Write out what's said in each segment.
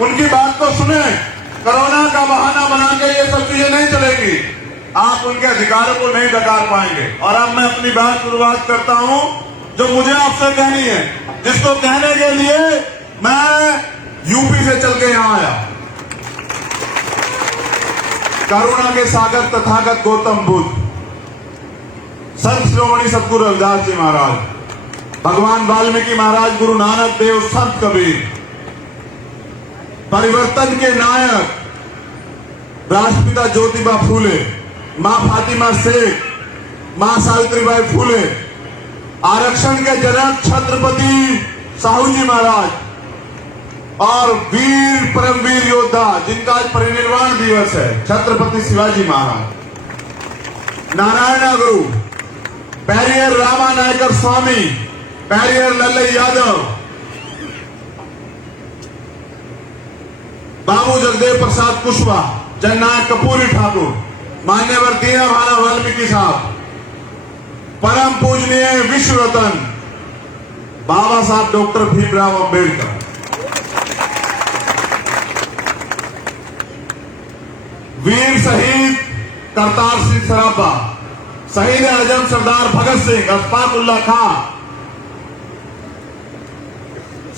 उनकी बात को सुने। कोरोना का बहाना बना के ये सब चीजें नहीं चलेगी। आप उनके अधिकारों को नहीं नकार पाएंगे। और अब मैं अपनी बात शुरुआत करता हूं जो मुझे आपसे कहनी है, जिसको कहने के लिए मैं यूपी से चल के यहां आया। करुणा के सागर तथागत गौतम बुद्ध, संत शिरोमणि सतगुरु रविदास जी महाराज, भगवान वाल्मीकि महाराज, गुरु नानक देव, संत कबीर, परिवर्तन के नायक राष्ट्रपिता ज्योतिबा फूले, मां फातिमा शेख, मां सावित्रीबाई फूले, आरक्षण के जनक छत्रपति साहू जी महाराज और वीर परमवीर योद्धा जिनका आज परिनिर्वाण दिवस है छत्रपति शिवाजी महाराज, नारायण गुरु, पेरियर रामा नायकर स्वामी, पेरियर लल्लई यादव, बाबू जगदेव प्रसाद कुशवाहा, जननायक कपूरी ठाकुर, मान्यवर दीना भाना वाल्मीकि साहब, परम पूजनीय विश्व रत्न बाबा साहब डॉक्टर भीमराव अंबेडकर, वीर शहीद करतार सिंह सराबा, शहीद आजम सरदार भगत सिंह, अशफाक उल्लाह खां,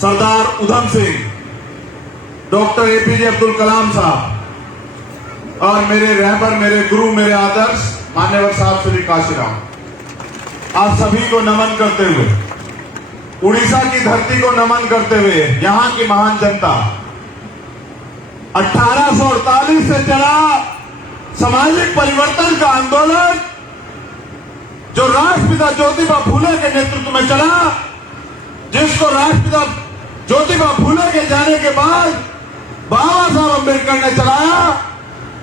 सरदार उधम सिंह, डॉक्टर एपीजे अब्दुल कलाम साहब और मेरे रहबर, मेरे गुरु, मेरे आदर्श मान्यवर साहब श्री काशीराम, आप सभी को नमन करते हुए, उड़ीसा की धरती को नमन करते हुए, यहां की महान जनता, 1848 से चला सामाजिक परिवर्तन का आंदोलन जो राष्ट्रपिता ज्योतिबा फूले के नेतृत्व में चला, जिसको राष्ट्रपिता ज्योतिबा फूले के जाने के बाद बाबा साहब अम्बेडकर ने चलाया,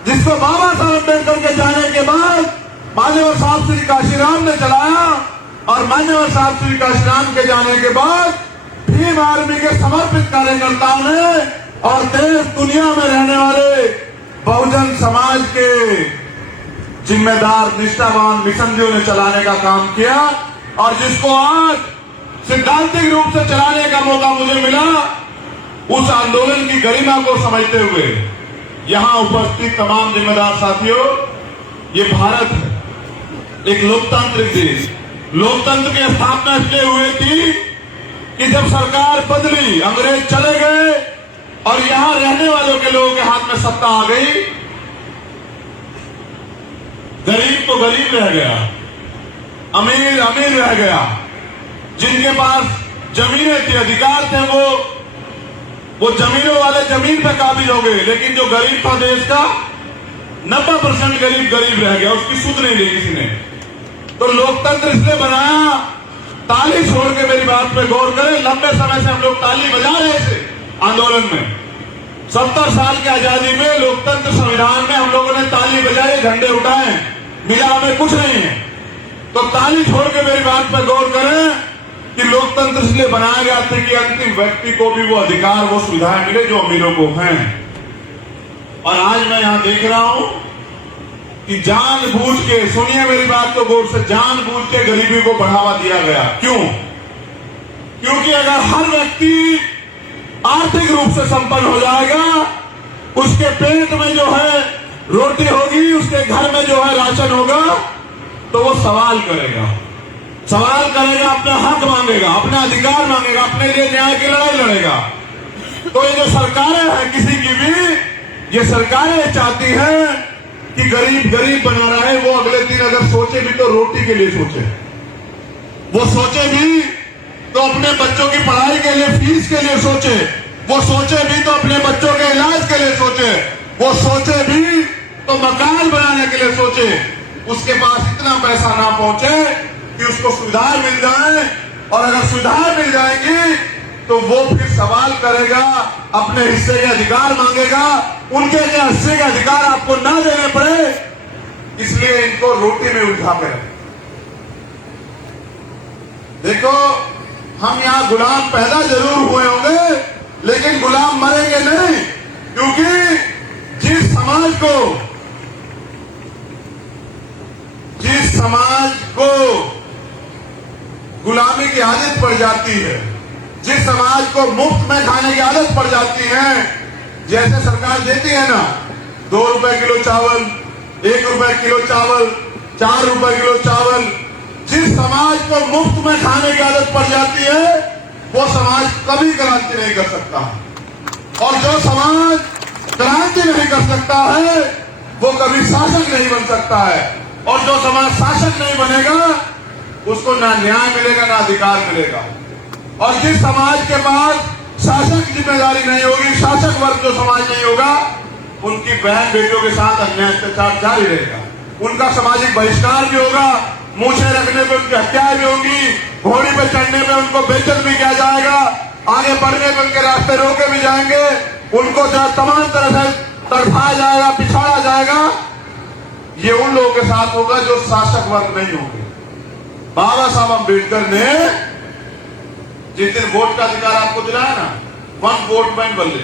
जिसको बाबा साहब अम्बेडकर के जाने के बाद मान्यवर साहब श्री काशीराम ने चलाया और मान्यवर साहब श्री काशीराम के जाने के बाद भीम आर्मी के समर्पित कार्यकर्ताओं ने और देश दुनिया में रहने वाले बहुजन समाज के जिम्मेदार निष्ठावान मिशनरियों ने चलाने का काम किया और जिसको आज सिद्धांतिक रूप से चलाने का मौका मुझे मिला, उस आंदोलन की गरिमा को समझते हुए यहां उपस्थित तमाम जिम्मेदार साथियों, ये भारत है, एक लोकतांत्रिक देश। लोकतंत्र की स्थापना इसलिए हुई थी कि जब सरकार बदली, अंग्रेज चले गए और यहां रहने वालों के लोगों के हाथ में सत्ता आ गई, गरीब तो गरीब रह गया, अमीर अमीर रह गया। जिनके पास जमीनें थी, अधिकार थे, वो जमीनों वाले जमीन पे काबिल हो गए, लेकिन जो गरीब था देश का 90% गरीब गरीब रह गया, उसकी सुध नहीं ली किसी ने। तो लोकतंत्र इसलिए बनाया, ताली छोड़ के मेरी बात पे गौर करें, लंबे समय से हम लोग ताली बजा रहे थे आंदोलन में। 70 साल की आजादी में लोकतंत्र संविधान में हम लोगों ने ताली बजाई, झंडे उठाए, मिला हमें कुछ नहीं है। तो ताली छोड़ के मेरी बात पर गौर करें कि लोकतंत्र इसलिए बनाया गया था कि अंतिम व्यक्ति को भी वो अधिकार, वो सुविधाएं मिले जो अमीरों को हैं। और आज मैं यहां देख रहा हूं कि जानबूझ के, सुनिए मेरी बात को गौर से, जानबूझ के गरीबी को बढ़ावा दिया गया। क्यों? क्योंकि अगर हर व्यक्ति आर्थिक रूप से संपन्न हो जाएगा, उसके पेट में जो है रोटी होगी, उसके घर में जो है राशन होगा, तो वो सवाल करेगा, अपना हक मांगेगा, अपना अधिकार मांगेगा, अपने लिए न्याय की लड़ाई लड़ेगा। तो ये जो सरकारें हैं किसी की भी, ये सरकारें चाहती हैं कि गरीब गरीब बना रहा है, वो अगले दिन अगर सोचे भी तो रोटी के लिए सोचे, वो सोचे भी तो अपने बच्चों की पढ़ाई के लिए, फीस के लिए सोचे, वो सोचे भी तो अपने बच्चों के इलाज के लिए सोचे, वो सोचे भी तो मकान बनाने के लिए सोचे। उसके पास इतना पैसा ना पहुंचे कि उसको सुविधाएं मिल जाए, और अगर सुविधाएं मिल जाएंगी तो वो फिर सवाल करेगा, अपने हिस्से के अधिकार मांगेगा, उनके हिस्से के अधिकार आपको ना देने पड़े, इसलिए इनको रोटी में उलझा कर। देखो, हम यहां गुलाम पैदा जरूर हुए होंगे, लेकिन गुलाम मरेंगे नहीं, क्योंकि जिस समाज को गुलामी की आदत पड़ जाती है, जिस समाज को मुफ्त में खाने की आदत पड़ जाती है, जैसे सरकार देती है ना, 2 रुपए किलो चावल, 1 रुपए किलो चावल, 4 रुपए किलो चावल, जिस समाज को मुफ्त में खाने की आदत पड़ जाती है वो समाज कभी क्रांति नहीं कर सकता, और जो समाज क्रांति नहीं कर सकता है वो कभी शासक नहीं बन सकता है, और जो समाज शासक नहीं बनेगा उसको ना न्याय मिलेगा ना अधिकार मिलेगा। और जिस समाज के पास शासक जिम्मेदारी नहीं होगी, शासक वर्ग जो समाज नहीं होगा, उनकी बहन बेटियों के साथ अन्याय अत्याचार जारी रहेगा, उनका सामाजिक बहिष्कार भी होगा, मूछें रखने पे उनकी हत्याएं भी होंगी, घोड़ी पे चढ़ने पे उनको बेइज्जत भी किया जाएगा, आगे बढ़ने पे उनके रास्ते रोके भी जाएंगे, उनको जो तमाम तरह से तड़फाया जाएगा, पिछाड़ा जाएगा। ये उन लोगों के साथ होगा जो शासक वर्ग नहीं होंगे। बाबा साहब अम्बेडकर ने जिस दिन वोट का अधिकार आपको दिलाया ना, 1 वोट 1 बल्ले,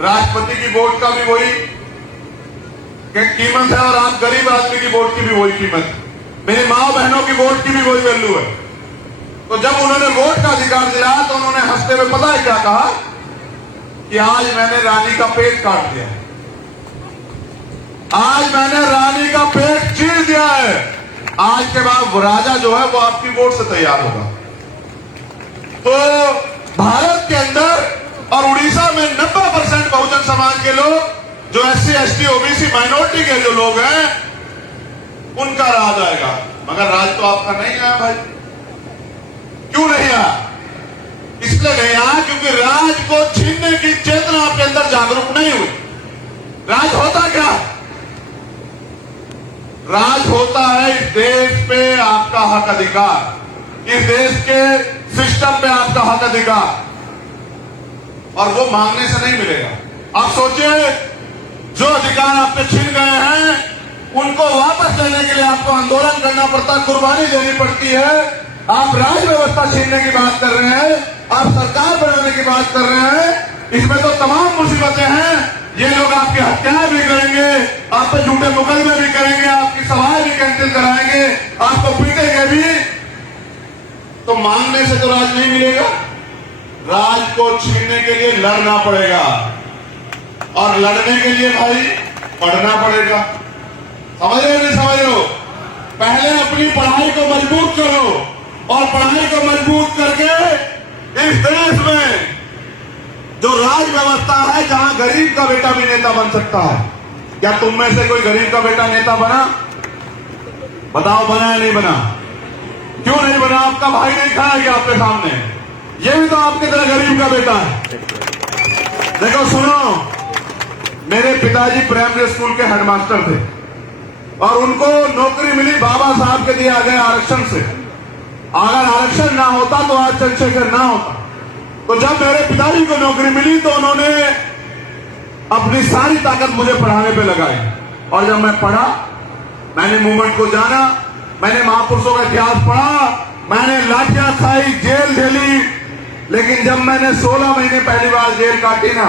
राष्ट्रपति की वोट का भी वही कीमत है और आप गरीब आदमी की वोट की भी वही कीमत है, मेरी माँ बहनों की वोट की भी वही वैल्यू है। तो जब उन्होंने वोट का अधिकार दिलाया तो उन्होंने हंसते हुए पता है क्या कहा कि आज मैंने रानी का पेट काट दिया, आज मैंने रानी का पेट चीर दिया है, आज के बाद राजा जो है वो आपकी वोट से तैयार होगा। तो भारत के अंदर और उड़ीसा में 90% बहुजन समाज के लोग, जो SC ST OBC माइनॉरिटी के जो लोग हैं, उनका राज आएगा, मगर राज तो आपका नहीं आया भाई। क्यों नहीं आया? इसलिए नहीं आया क्योंकि राज को छीनने की चेतना आपके अंदर जागरूक नहीं हुई। राज होता क्या? राज होता है इस देश पे आपका हक अधिकार, इस देश के सिस्टम पे आपका हक अधिकार, और वो मांगने से नहीं मिलेगा। आप सोचिए, जो अधिकार आपके छीन गए हैं उनको वापस लेने के लिए आपको आंदोलन करना पड़ता है, कुर्बानी देनी पड़ती है। आप राज व्यवस्था छीनने की बात कर रहे हैं, आप सरकार बनाने की बात कर रहे हैं, इसमें तो तमाम मुसीबतें हैं। ये लोग आपकी हत्याएं भी करेंगे, आप पे झूठे मुकदमे भी करेंगे, आपकी सभाएं भी कैंसिल कराएंगे, आपको पीटेंगे भी। तो मांगने से तो राज नहीं मिलेगा, राज को छीनने के लिए लड़ना पड़ेगा, और लड़ने के लिए भाई पढ़ना पड़ेगा। समझ रहे नहीं समझ रहे हो? पहले अपनी पढ़ाई को मजबूत करो, और पढ़ाई को मजबूत करके इस देश में जो राज व्यवस्था है, जहां गरीब का बेटा भी नेता बन सकता है। क्या तुम में से कोई गरीब का बेटा नेता बना? बताओ, बना या नहीं बना? क्यों नहीं बना? आपका भाई नहीं खड़ा है क्या आपके सामने? ये भी तो आपकी तरह गरीब का बेटा है। देखो सुनो, मेरे पिताजी प्राइमरी स्कूल के हेडमास्टर थे, और उनको नौकरी मिली बाबा साहब के दिए गए आरक्षण से। अगर आरक्षण ना होता तो आज चंद्रशेखर ना होता। तो जब मेरे पिताजी को नौकरी मिली तो उन्होंने अपनी सारी ताकत मुझे पढ़ाने पे लगाई, और जब मैं पढ़ा, मैंने मूवमेंट को जाना, मैंने महापुरुषों का इतिहास पढ़ा, मैंने लाठियां खाई, जेल झेली, लेकिन जब मैंने 16 महीने पहली बार जेल काटी ना,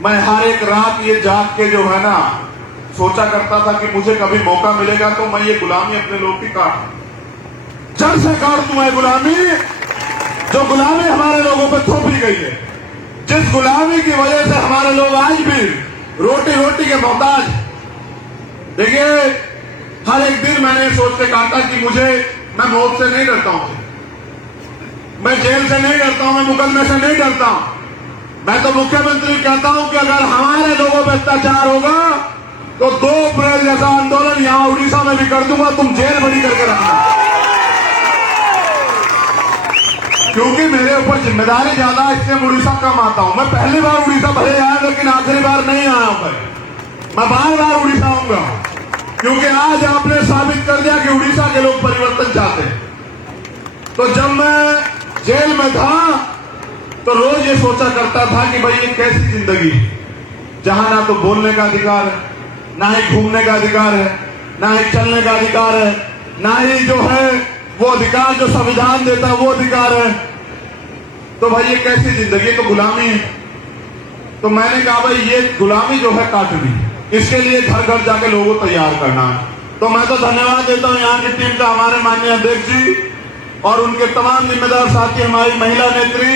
मैं हर एक रात ये जाग के जो है ना सोचा करता था कि मुझे कभी मौका मिलेगा तो मैं ये गुलामी अपने लोग की काट, जड़ से काट दूं मैं गुलामी, जो गुलामी हमारे लोगों पे थोपी गई है, जिस गुलामी की वजह से हमारे लोग आज भी रोटी के मोहताज। देखिए, हर एक दिन मैंने सोच के काटा कि मैं मौत से नहीं डरता हूं, मैं जेल से नहीं डरता हूं, मैं मुकदमे से नहीं डरता हूं। मैं तो मुख्यमंत्री कहता हूं कि अगर हमारे लोगों पर अत्याचार होगा तो 2 अप्रैल जैसा आंदोलन यहां उड़ीसा में भी कर दूंगा, तुम जेल बंदी करके रखना। क्योंकि मेरे ऊपर जिम्मेदारी ज्यादा है, इसलिए उड़ीसा कम आता हूं। मैं पहली बार उड़ीसा भले आया, लेकिन आखिरी बार नहीं आया हूं। मैं बार उड़ीसा आऊंगा, क्योंकि आज आपने साबित कर दिया कि उड़ीसा के लोग परिवर्तन चाहते हैं। तो जब मैं जेल में था तो रोज ये सोचा करता था कि भाई ये कैसी जिंदगी, जहां ना तो बोलने का अधिकार है, ना ही घूमने का अधिकार है, ना ही चलने का अधिकार है, ना ही जो है वो अधिकार जो संविधान देता है वो अधिकार है। तो भाई ये कैसी जिंदगी, तो गुलामी है। तो मैंने कहा भाई ये गुलामी जो है काटनी, इसके लिए घर घर जाके लोगों को तैयार करना है। तो मैं तो धन्यवाद देता हूं यहाँ की टीम का, हमारे माननीय अध्यक्ष जी और उनके तमाम जिम्मेदार साथी, हमारी महिला नेत्री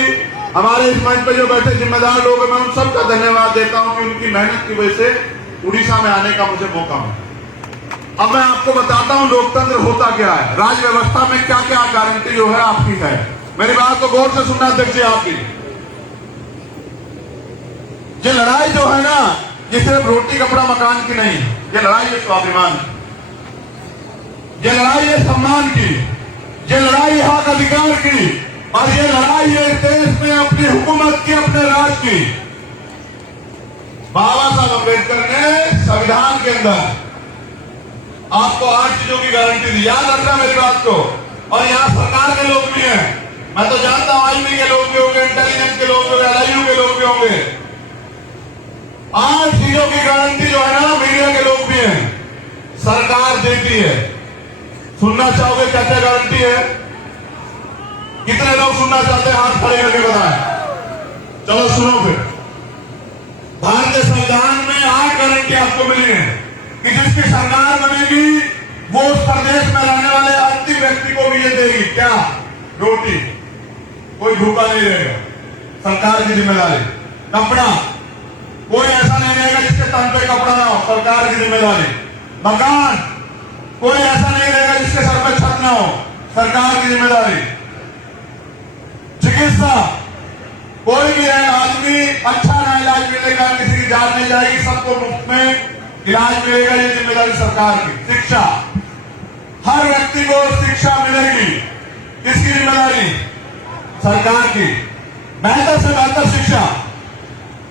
हमारे इस मंच पे जो बैठे जिम्मेदार लोग हैं, मैं उन सबका धन्यवाद देता हूं कि उनकी मेहनत की वजह से उड़ीसा में आने का मुझे मौका मिला। अब मैं आपको बताता हूं लोकतंत्र होता क्या है, राज व्यवस्था में क्या क्या गारंटी जो है आपकी है। मेरी बात को गौर से सुनना अध्यक्ष जी आपकी। ये लड़ाई जो है ना, ये सिर्फ रोटी कपड़ा मकान की नहीं, ये लड़ाई है स्वाभिमान की, ये लड़ाई है सम्मान की, ये लड़ाई है हक अधिकार की, और ये लड़ाई है देश में अपनी हुकूमत की, अपने राज की। बाबा साहब अम्बेडकर ने संविधान के अंदर आपको 8 चीजों की गारंटी दी, याद रखना मेरी बात को। और यहां सरकार के लोग भी हैं, मैं तो जानता हूं आईबी के लोग भी होंगे, इंटेलिजेंस के लोग भी होंगे, LIU के लोग भी होंगे। 8 चीजों की गारंटी जो है ना, मीडिया के लोग भी हैं, सरकार देती है। सुनना चाहोगे क्या क्या गारंटी है? कितने लोग सुनना चाहते हैं? हाथ खड़े करके बताएं। चलो सुनो फिर। भारतीय संविधान में 8 गारंटी आपको मिली है कि जिसकी सरकार बनेगी वो उस प्रदेश में रहने वाले अंतिम व्यक्ति को भी ये देगी। क्या? रोटी, कोई भूखा नहीं रहेगा, सरकार की जिम्मेदारी। कपड़ा, कोई ऐसा नहीं रहेगा जिसके तन पे कपड़ा ना हो, सरकार की जिम्मेदारी। मकान, कोई ऐसा नहीं रहेगा जिसके सर पे छत ना हो, सरकार की जिम्मेदारी। चिकित्सा, कोई भी है आदमी अच्छा ना इलाज मिलेगा, किसी की जान नहीं जाएगी, सबको मुफ्त में इलाज मिलेगा, ये जिम्मेदारी सरकार की। शिक्षा, हर व्यक्ति को शिक्षा मिलेगी, किसकी जिम्मेदारी? सरकार की। बेहतर से बेहतर शिक्षा।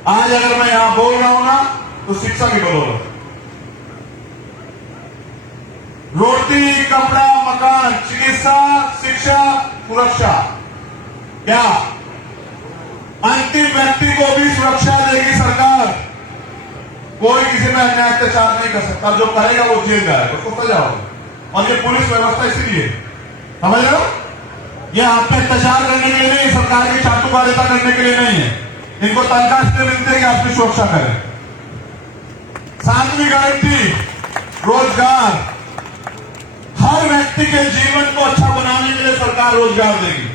आज अगर मैं यहां बोल रहा हूं ना, तो शिक्षा की बदौलत। रोटी, कपड़ा, मकान, चिकित्सा, शिक्षा, सुरक्षा। क्या? अंतिम व्यक्ति को भी सुरक्षा देगी सरकार। कोई किसी में अन्याय अत्याचार नहीं कर सकता, जो करेगा वो जेल जाएगा, उसको सजा होगी। और ये पुलिस व्यवस्था इसीलिए, समझ रहे हो, ये आप पे अत्याचार करने के लिए नहीं, सरकार की चाटुकारिता करने के लिए नहीं है। इनको तनख्वाह इसलिए मिलती है कि आपकी सुरक्षा करें। 7वीं गारंटी, रोजगार। हर व्यक्ति के जीवन को अच्छा बनाने के लिए सरकार रोजगार देगी,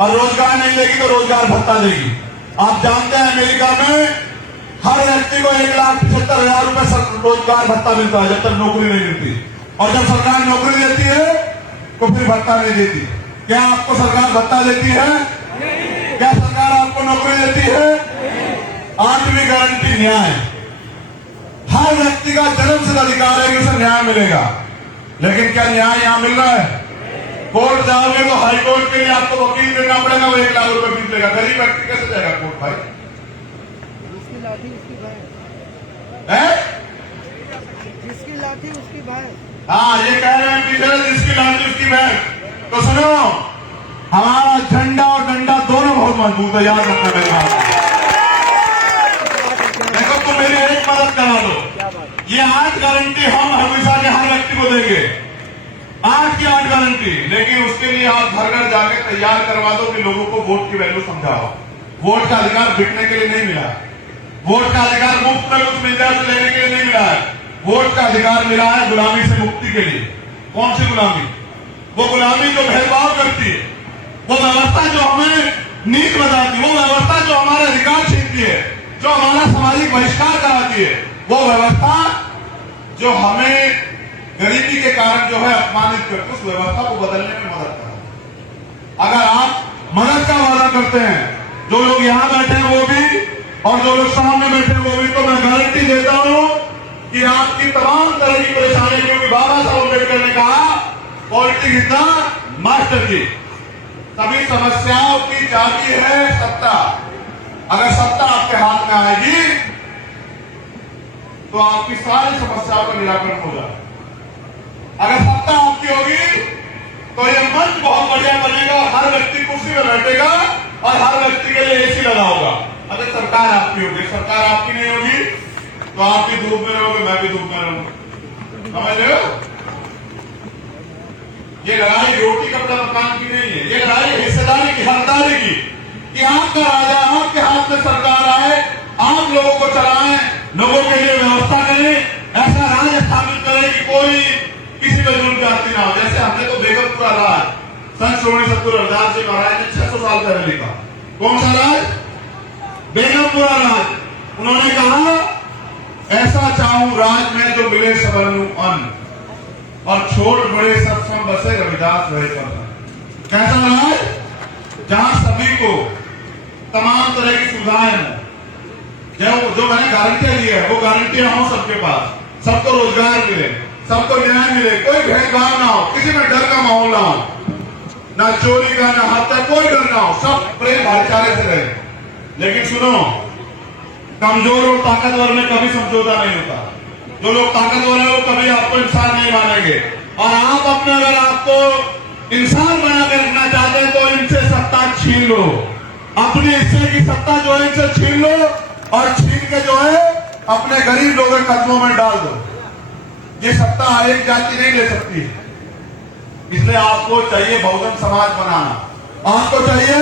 और रोजगार नहीं देगी तो रोजगार भत्ता देगी। आप जानते हैं अमेरिका में हर व्यक्ति को 1,75,000 रुपए रोजगार भत्ता मिलता है जब तक नौकरी नहीं मिलती, और जब सरकार नौकरी देती है तो फिर भत्ता नहीं देती। क्या आपको सरकार भत्ता देती है? क्या सरकार आपको नौकरी देती है? 8वीं गारंटी, न्याय। हर व्यक्ति का जन्मसिद्ध अधिकार है कि उसे न्याय मिलेगा, लेकिन क्या न्याय यहां मिल रहा है? कोर्ट जाओगे तो हाई कोर्ट के लिए आपको वकील देना पड़ेगा, वो 1 लाख रुपए फीस लेगा। गरीब व्यक्ति कैसे जाएगा कोर्ट भाई? जिसकी लाठी उसकी भाई है? जिसकी लाठी उसकी भाई। हाँ, ये कह रहे हैं कि जिसकी लाठी उसकी बहन। तो सुनो, हमारा झंडा और डंडा दोनों बहुत मजबूत है, याद रखना मेरी बात। देखो, तुम मेरी एक मदद करा दो। ये 8 गारंटी हम हमेशा के हर व्यक्ति को देंगे, 8 की 8 गारंटी। लेकिन उसके लिए आप घर घर जाके तैयार करवा दो कि लोगों को वोट की वैल्यू समझाओ। वोट का अधिकार बिकने के लिए नहीं मिला, वोट का अधिकार मुफ्त में कुछ मिल जाए तो लेने के लिए नहीं मिला है। वोट का अधिकार मिला है गुलामी से मुक्ति के लिए। कौन सी गुलामी? वो गुलामी जो भेदभाव करती है, वो व्यवस्था जो हमें नीच बताती है, वो व्यवस्था जो हमारे अधिकार छीनती है, जो हमारा सामाजिक बहिष्कार कराती है, वो व्यवस्था जो हमें गरीबी के कारण जो है अपमानित करती है, उस व्यवस्था को बदलने में मदद करो। अगर आप मदद का वादा करते हैं, जो लोग यहां बैठे हैं वो भी और जो लोग सामने बैठे हैं वो भी, तो मैं गारंटी देता हूं कि आपकी तमाम तरह की परेशानी, क्योंकि बाबा साहब अम्बेडकर ने कहा पॉलिटिक्स इज द मास्टर की, सभी समस्याओं की चाबी है सत्ता। अगर सत्ता आपके हाथ में आएगी तो आपकी सारी समस्याओं का निराकरण हो जाएगा। अगर सत्ता आपकी होगी तो ये मंच बहुत बढ़िया बनेगा, हर व्यक्ति कुर्सी में बैठेगा और हर व्यक्ति के लिए एसी लगा होगा। अगर सरकार आपकी होगी, सरकार आपकी नहीं होगी तो आप भी धूप में रहोगे, मैं भी धूप में रहूंगा। समझ रहे हो? ये लड़ाई रोटी कपड़ा मकान की नहीं है, ये लड़ाई हिस्सेदारी की, हकदारी की, कि आपका राजा आपके हाथ में सरकार आए, आप लोगों को चलाएं, लोगों के लिए व्यवस्था करें, ऐसा राज स्थापित करें कि कोई किसी पर जुल्म जाती ना हो। जैसे हमने तो बेगमपुरा राज सन 1670 रविदास जी महाराज ने 600 साल पहले लिखा, कौन सा राज? बेगमपुरा राज। उन्होंने कहा ऐसा चाहूं राज में जो मिले सबनु अन्न, और छोड़ बड़े सब सम बसे रविदास रहे पर। कैसा राज? जहां सभी को तमाम तरह की सुविधाएं हो, जो मैंने गारंटियां दी है वो गारंटियां हो सबके पास, सबको रोजगार मिले, सबको न्याय मिले, कोई भेदभाव ना हो, किसी में डर का माहौल ना हो, ना चोरी का, ना हत्या, कोई डर ना हो, सब प्रेम भाईचारे से रहे। लेकिन सुनो, कमजोर और ताकतवर में कभी समझौता नहीं होता। जो लोग ताकतवर है वो कभी आपको इंसान नहीं मानेंगे, और आप अपने अगर आपको इंसान बना के रखना चाहते हैं तो इनसे सत्ता छीन लो, अपने हिस्से की सत्ता जो है इनसे छीन लो, और छीन के जो है अपने गरीब लोगों के कदमों में डाल दो। ये सत्ता हर एक जाति नहीं ले सकती, इसलिए आपको चाहिए बहुजन समाज बनाना, आपको चाहिए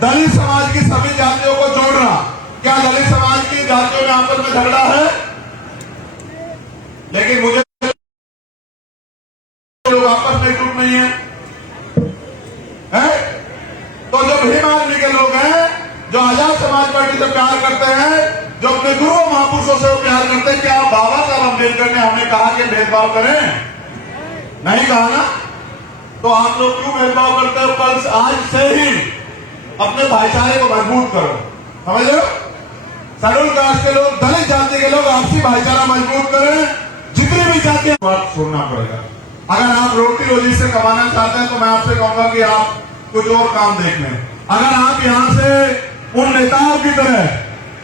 दलित समाज की सभी जातियों को जोड़ना। क्या दलित समाज की जातियों में आपस में झगड़ा है? लेकिन मुझे लोग आपस में एकजुट नहीं है? तो जो भीम आर्मी के लोग हैं, जो आजाद समाज पार्टी से प्यार करते हैं, जो अपने गुरु महापुरुषों से प्यार करते हैं, क्या बाबा साहब अम्बेडकर ने हमें कहा कि भेदभाव करें? नहीं कहा ना? तो आप लोग क्यों भेदभाव करते हो? कल आज से ही अपने भाईचारे को मजबूत करो, समझ लो। शेड्यूल कास्ट के लोग, दलित जाति के लोग आपसी भाईचारा मजबूत करें। जितनी भी जाति बात छोड़ना पड़ेगा। अगर आप रोटी रोजी से कमाना चाहते हैं तो मैं आपसे कहूंगा कि आप कुछ और काम देख लें। अगर आप यहां से उन नेताओं की तरह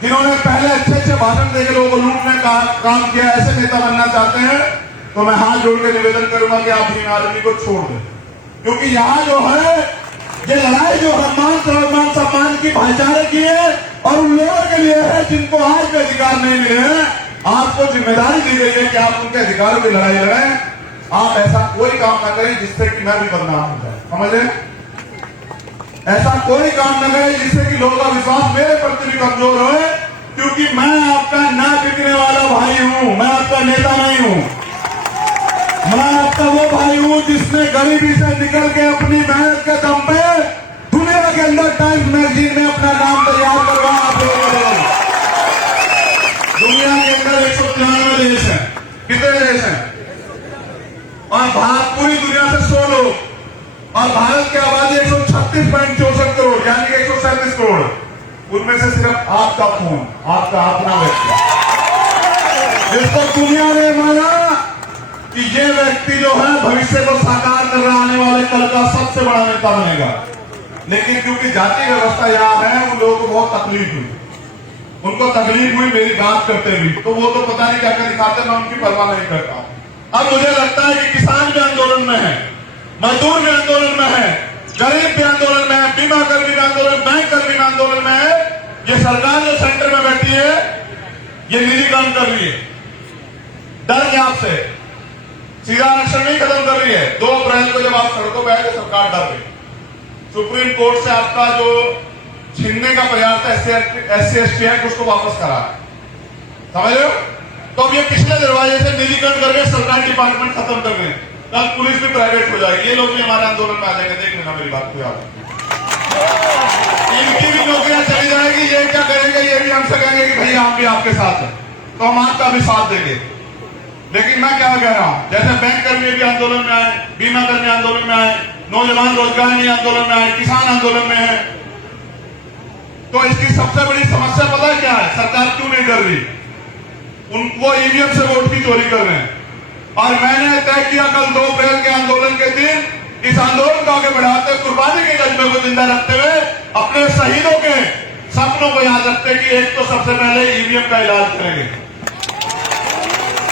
जिन्होंने पहले अच्छे अच्छे भाषण देकर लोगों को लूटने का काम किया, ऐसे नेता बनना चाहते हैं तो मैं हाथ जोड़ के निवेदन करूंगा कि आप भीम आर्मी को छोड़ दें। क्योंकि यहाँ जो है ये लड़ाई जो सम्मान सम्मान की भाईचारे की है, और उन लोगों के लिए है जिनको आज भी अधिकार नहीं मिले हैं। आपको जिम्मेदारी दी गई है कि आप उनके अधिकारों की लड़ाई लड़ें। आप ऐसा कोई काम ना करें जिससे कि मैं भी बदनाम हो जाए, समझे? ऐसा कोई काम न करें जिससे कि लोगों का विश्वास मेरे प्रति भी कमजोर हो, क्योंकि मैं आपका ना बिकने वाला भाई हूं, मैं आपका नेता नहीं हूं। मैं आपका वो भाई हूं जिसने गरीबी से निकल के अपनी मेहनत के दम पे दुनिया के अंदर टाइम्स मैगजीन में अपना नाम तैयार करवाया। आप लोगों ने दुनिया के अंदर 193 देश हैं, कितने देश हैं? और भारत पूरी दुनिया से 100 लोग, और भारत की आबादी 136.64 करोड़, यानी कि 137 करोड़। उनमें से सिर्फ आपका खून, आपका अपना व्यक्ति, जिसको दुनिया ने माना कि ये व्यक्ति जो है भविष्य को साकार कर रहा, आने वाले कल का सबसे बड़ा नेता बनेगा। लेकिन क्योंकि जाति व्यवस्था यहाँ है, उन लोगों को बहुत तकलीफ हुई, उनको तकलीफ हुई मेरी बात करते हुए, तो वो तो पता नहीं क्या क्या दिखाते, मैं उनकी परवाह नहीं करता। अब मुझे लगता है कि किसान भी आंदोलन में है, मजदूर भी आंदोलन में है, गरीब भी आंदोलन में है, बीमा कर्मी भी आंदोलन, बैंक कर्मी भी आंदोलन में है। ये सरकार जो सेंटर में बैठी है ये निजीकरण कर रही है, डर के आपसे सीधा आरक्षण नहीं खत्म कर रही है। 2 अप्रैल को जब आप सड़कों पर आए तो सरकार डर गई। सुप्रीम कोर्ट से आपका जो छीनने का प्रयास था SC/ST एक्ट, उसको वापस करा, समझ लो। तो अब ये पिछले दरवाजे से निजीकरण करके सरकारी डिपार्टमेंट खत्म कर रहे हैं, कल पुलिस भी प्राइवेट हो जाएगी। ये लोग भी हमारे आंदोलन में आ जाएंगे, देख लेना मेरी बात को याद। इनकी भी नौकरियां चली जाएगी। ये क्या करेंगे? ये भी हमसे कहेंगे कि भैया हम भी आपके साथ हैं, तो हम आपका भी साथ देंगे। लेकिन मैं क्या कह रहा हूं, जैसे बैंक कर्मी भी आंदोलन में आए, बीमा कर्मी आंदोलन में आए, नौजवान रोजगार नहीं आंदोलन में आए, किसान आंदोलन में है, तो इसकी सबसे बड़ी समस्या पता है क्या है? सरकार क्यों नहीं कर रही? उनको ईवीएम से वोट की चोरी कर रहे हैं। और मैंने तय किया कल 2 अप्रैल के आंदोलन के दिन इस आंदोलन को आगे बढ़ाते, कुर्बानी के जज्बे को जिंदा रखते हुए, अपने शहीदों के सपनों को याद रखते कि एक तो सबसे पहले ईवीएम का इलाज करेंगे,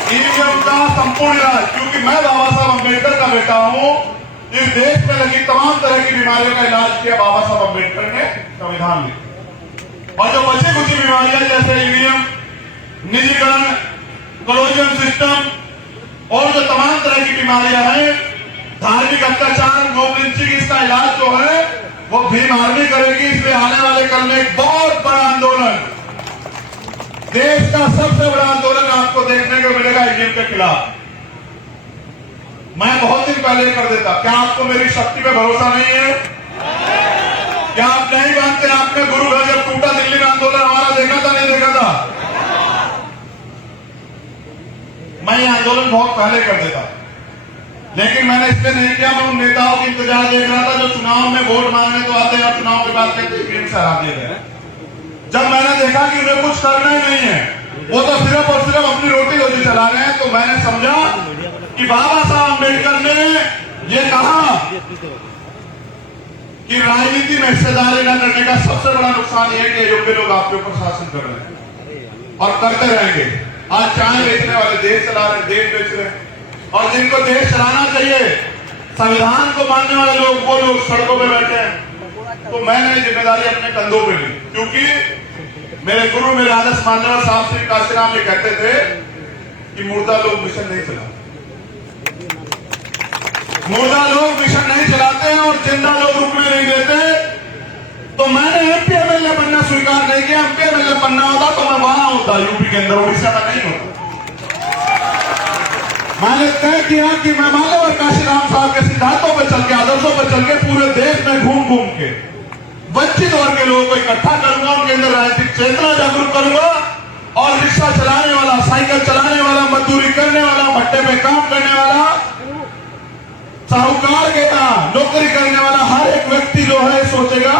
ईवीएम का संपूर्ण इलाज। क्योंकि मैं बाबा साहब अम्बेडकर का बेटा हूं। इस देश में लगी तमाम तरह की बीमारियों का इलाज किया बाबा साहब अम्बेडकर ने संविधान में। और जो बची कुछ बीमारियां जैसे ईवीएम, निजीकरण, कोलोजियम सिस्टम और जो तमाम तरह की बीमारियां हैं, धार्मिक अत्याचार, मॉब लिंचिंग, इसका इलाज जो है वो भीम आर्मी करेगी। इसलिए आने वाले कल में एक बहुत बड़ा आंदोलन, देश का सबसे बड़ा आंदोलन आपको देखने को मिलेगा ईवीएम के खिलाफ। मैं बहुत दिन पहले कर देता। क्या आपको मेरी शक्ति पे भरोसा नहीं है? क्या आप नहीं मानते? आपने में गुरु घर जब टूटा, दिल्ली में आंदोलन हमारा देखा था नहीं देखा था? मैं ये आंदोलन बहुत पहले कर देता, लेकिन मैंने इसलिए नहीं किया। मैं उन नेताओं की इंतजार देख रहा था जो चुनाव में वोट मांगने तो आते हैं और चुनाव के बाद कहते हैं से हरा दिए गए। जब मैंने देखा कि उन्हें कुछ करना ही नहीं है, वो तो सिर्फ और सिर्फ अपनी रोटी रोजी चला रहे हैं, तो मैंने समझा कि बाबा साहब अम्बेडकर ने ये कहा कि राजनीति में हिस्सेदारी न करने का सबसे बड़ा नुकसान यह है कि योग्य लोग आपके ऊपर शासन कर रहे हैं और करते रहेंगे। आज चाय बेचने वाले देश चला रहे, देश बेच रहे हैं, और जिनको देश चलाना चाहिए, संविधान को मानने वाले लोग, वो लोग सड़कों पे बैठे हैं। तो मैंने जिम्मेदारी अपने कंधों पे ली, क्योंकि मेरे गुरु मेरे आदर्श मान्यवर साहब श्री काशीराम ये कहते थे कि मुर्दा लोग मिशन नहीं चलाते, मुर्दा लोग मिशन नहीं चलाते हैं और जिंदा लोग रुकने नहीं देते। तो मैंने एमपी एमएलए बनना स्वीकार नहीं किया। एमपी एमएलए बनना होता तो मैं वहां होता, यूपी के अंदर, उड़ीसा में नहीं होता। मैंने तय किया कि मैं मान्यवर काशीराम साहब के सिद्धांतों पर चल के, आदर्शों पर चल के पूरे देश में घूम घूम के वंचित वर्ग के लोगों को इकट्ठा करूंगा, उनके अंदर राजनीतिक चेतना जागरूक करूंगा, और रिक्शा चलाने वाला, साइकिल चलाने वाला, मजदूरी करने वाला, भट्टे में काम करने वाला, साहूकार के यहाँ नौकरी करने वाला हर एक व्यक्ति जो है सोचेगा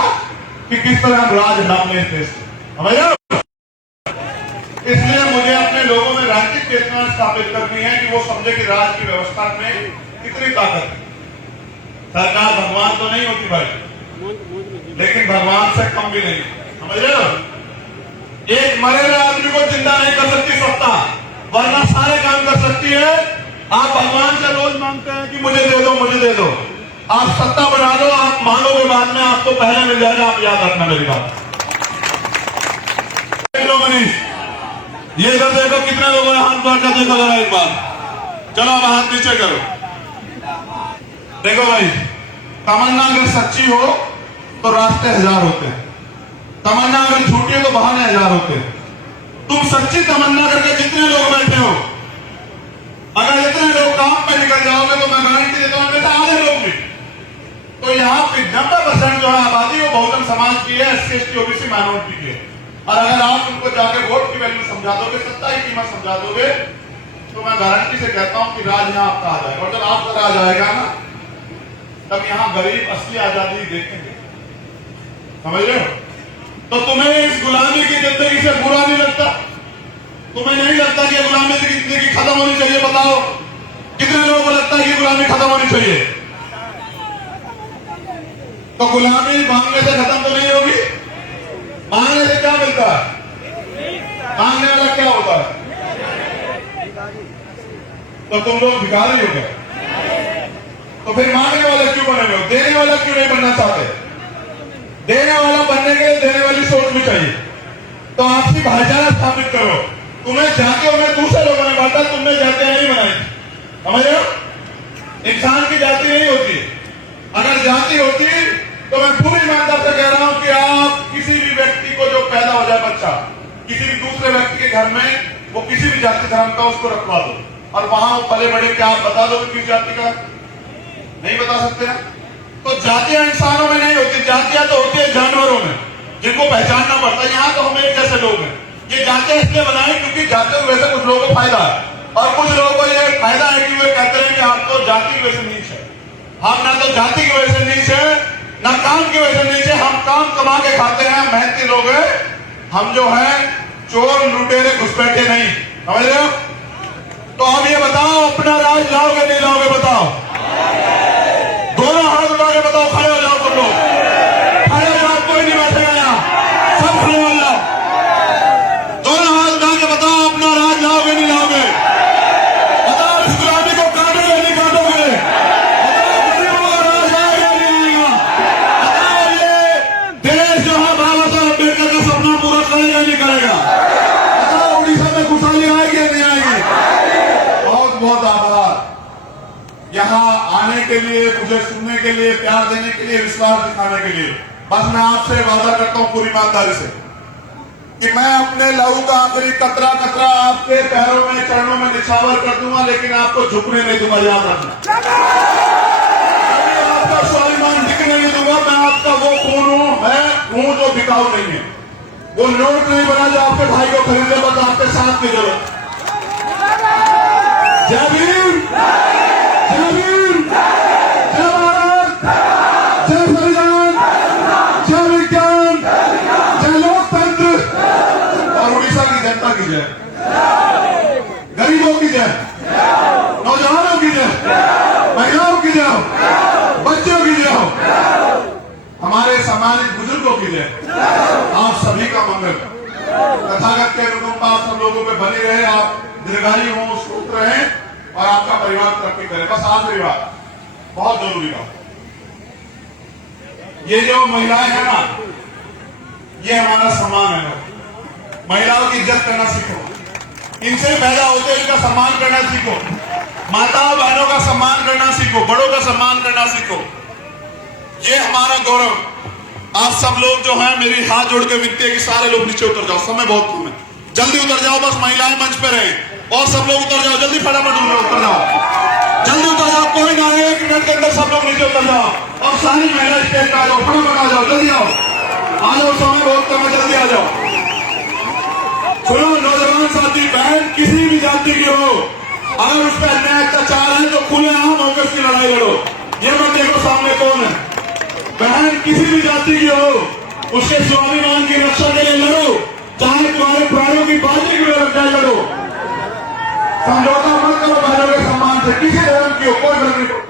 कि किस तरह हम राज नामने देश हमें। इसलिए मुझे अपने लोगों में राजनीतिक चेतना स्थापित करनी है कि वो समझे कि राज की व्यवस्था में कितनी ताकत है। सरकार भगवान तो नहीं होती भाई, लेकिन भगवान से कम भी नहीं, समझ रहे हो? एक मरे हुए आदमी को जिंदा नहीं कर सकती सत्ता, वरना सारे काम कर सकती है। आप भगवान से रोज मांगते हैं कि मुझे दे दो, मुझे दे दो। आप सत्ता बना दो, आप मांगोगे बाद में आपको पहले मिल जाएगा। आप याद रखना मेरी बात। मनीष, ये इधर देखो कितने लोगों ने हाथ मार कर देखो जरा एक बार। चलो अब हाथ नीचे करो। देखो भाई, तमन्ना अगर सच्ची हो तो रास्ते हजार होते हैं, तमन्ना अगर झूठी हो तो बहाने हजार होते हैं। तुम सच्ची तमन्ना करके जितने लोग बैठे हो, अगर इतने लोग काम पे निकल जाओगे तो मैं गारंटी देता हूं बेटा आधे लोग भी, तो यहाँ पे 90% जो है आबादी वो बहुजन समाज की है, SC ST OBC माइनॉरिटी की है। और अगर आप उनको जाके वोट की वैल्यू समझा दोगे, सत्ता की कीमत समझा दोगे, तो मैं गारंटी से कहता हूं कि राज यहाँ आपका आ जाएगा। और जब आपका राज आएगा ना, तब यहाँ गरीब असली आजादी देखेंगे, समझ रहे हो? तो तुम्हें इस गुलामी की जिंदगी से बुरा नहीं लगता? तुम्हें नहीं लगता कि गुलामी की जिंदगी खत्म होनी चाहिए? बताओ कितने लोगों को लगता है कि गुलामी खत्म होनी चाहिए? तो गुलामी मांगने से खत्म तो नहीं होगी। मांगने से क्या मिलता है? मांगने वाला क्या होता है? तो तुम लोग भिखारी हो गए, तो फिर मांगने वाला क्यों बने हो? देने वाला क्यों नहीं बनना चाहते? देने वाला बनने के लिए देने वाली सोच भी चाहिए। तो आपसी भाईचारा स्थापित करो। तुम्हें जातियों में दूसरे लोगों ने बांटा, तुमने जातियां नहीं बनाई, समझ रहे हो? इंसान की जाति नहीं होती। अगर जाति होती तो मैं पूरी ईमानदार से कह रहा हूं कि आप किसी भी व्यक्ति को जो पैदा हो जाए बच्चा, किसी भी दूसरे व्यक्ति के घर में, वो किसी भी जाति धर्म का, उसको रखवा दो, और वहां वो पले बड़े क्या आप बता दो किस जाति का? नहीं बता सकते ना। तो जातियां इंसानों में नहीं होती, जातियां तो होती है जानवरों में, जिनको पहचानना पड़ता है। यहाँ तो हम एक जैसे लोग हैं। ये जातियां इसलिए बनाई क्योंकि जातियों की वजह से कुछ लोगों को फायदा है, और कुछ लोगों को ये फायदा है कि वे कहते हैं कि आप तो जाति की वजह से नीच है। हम ना तो जाति की वजह से नीच है, ना काम की वजह से नीच है। हम काम कमा के खाते हैं, मेहनती लोग हैं हम, जो है चोर लुटेरे घुसपैठे नहीं, समझ रहे हो? तो अब ये बताओ, अपना राज लाओगे नहीं लाओगे? बताओ, दोनों हाथ उठा के बताओ। खड़े हो जाओ तुम लोग, खड़े हो जाओ, कोई नहीं बैठेगा यहाँ, सब खड़े हो जाओ। दोनों हाथ उठा के बताओ, अपना राज लाओगे नहीं लाओगे? बताओ, इस गुलामी को काटोगे नहीं काटोगे? बताओ, गरीबों का राज आएगा नहीं आएगा? बताओ, ये देश जो है बाबा साहब अम्बेडकर का सपना पूरा करेगा नहीं करेगा? बताओ, उड़ीसा में खुशहाली आएगी नहीं आएगी? बहुत बहुत आभार यहाँ आने के लिए, मुझे सुनने के लिए, प्यार देने के लिए, विश्वास दिखाने के लिए। बस मैं आपसे वादा करता हूँ पूरी ईमानदारी से कि मैं अपने लहू का आखिरी कतरा कतरा आपके पैरों में, चरणों में निछावर कर दूंगा, लेकिन आपको झुकने नहीं दूंगा, याद रखना। आपका स्वाभिमान दिखने नहीं दूंगा। मैं आपका वो खून हूं, मैं ऊंट और बिकाऊ नहीं है। वो नोट नहीं बना जो आपके भाई को खरीदने बस आपके साथ की जरूरत। जय भीम, जय भीम, जय भारत, जय संविधान, जय विज्ञान, जय लोकतंत्र और उड़ीसा की जनता की जय, गरीबों की जय, नौजवानों की जय, महिलाओं की जय, बच्चों की जय, हमारे सम्मानित बुजुर्गों की जय, आप सभी का मंगल। तथागत के अनुकंपा आप सब लोगों पे बनी रहे, आप दीर्घायु हो, सुस्त रहे और आपका परिवार तरक्की करे। बस आखिरी बात, बहुत जरूरी बात, ये जो महिलाएं हैं ना, ये हमारा सम्मान है। महिलाओं की इज्जत करना सीखो, इनसे पैदा होते इनका सम्मान करना सीखो, माताओं बहनों का सम्मान करना सीखो, बड़ों का सम्मान करना सीखो। ये हमारा गौरव। आप सब लोग जो हैं, मेरी हाथ जोड़ के विनती है कि सारे लोग नीचे उतर जाओ, समय बहुत कम है, जल्दी उतर जाओ। बस महिलाएं मंच पे रहें और सब लोग उतर जाओ, जल्दी फटाफट उतर जाओ, जल्दी उतर जाओ, कोई ना, 1 मिनट के अंदर सब लोग नीचे उतर जाओ और सारी महिला स्टेज पे आ जाओ, फटाफट आ जाओ, जल्दी आओ, आ जाओ, समय बहुत कम है, जल्दी आ जाओ। सुनो नौजवान साथी, बहन किसी भी जाति की हो, अगर उस पर अन्याय अत्याचार है तो खुले आम होकर उसकी लड़ाई लड़ो। ये मत देखो सामने कौन है। बहन किसी भी जाति की हो, उसके स्वाभिमान की रक्षा के लिए लड़ो, चाहे तुम्हारे प्राणों की बाजी के लिए रक्षा लड़ो। समझौता मत करो बहनों के सम्मान से, किसी धर्म की हो, कोई फर्क नहीं पड़ता।